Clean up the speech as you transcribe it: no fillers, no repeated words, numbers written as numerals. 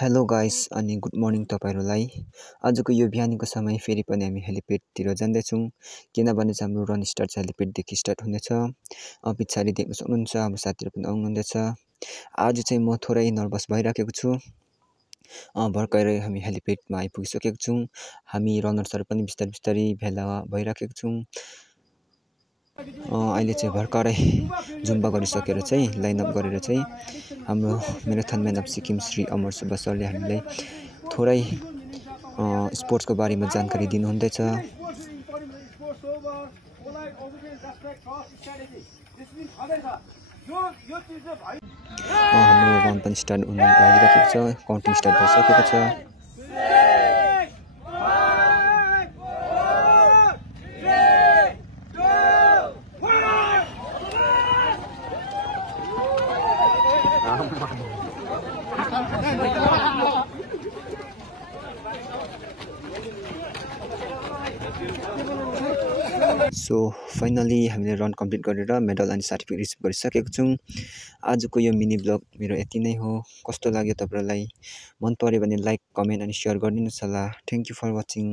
Hello guys अनि good morning तपाईँहरूलाई। आजको यो बिहानीको समय फेरि पनि हामी हेलिप्याडतिर जाँदैछौँ, किनभने चाहिँ हाम्रो रन स्टार्ट चाहिँ हेलिप्याडदेखि स्टार्ट हुनेछ। पछाडि देख्न सक्नुहुन्छ हाम्रो साथीहरू पनि आउनुहुँदैछ। आज चाहिँ म थोरै नर्भस भइराखेको छु। भर्खरै हामी हेलिप्याडमा आइपुगिसकेको छौँ। हामी रनर्सहरू पनि बिस्तारै बिस्तारै भेला भइराखेको छौँ। अहिले चाहिँ भर्खरै जुम्बा गरिसकेर चाहिँ लाइनअप गरेर चाहिँ हाम्रो marathon man of Sikkim Shri Amar Subba सरले हामीलाई थोरै स्पोर्ट्सको बारेमा जानकारी दिनुहुँदैछ। हाम्रो रन पनि स्टार्ट हुन लागिरहेको छ, काउन्टिङ स्टार्ट भइसकेको छ। सो फाइनली हामीले रन कम्प्लिट गरेर मेडल अनि सर्टिफिकेट रिसिभ गरिसकेको छौँ। आजको यो मिनी ब्लग मेरो यति नै हो। कस्तो लाग्यो तपाईँलाई? मन पर्यो भने लाइक, कमेन्ट अनि सेयर गरिदिनुहोस् होला। Thank you for watching.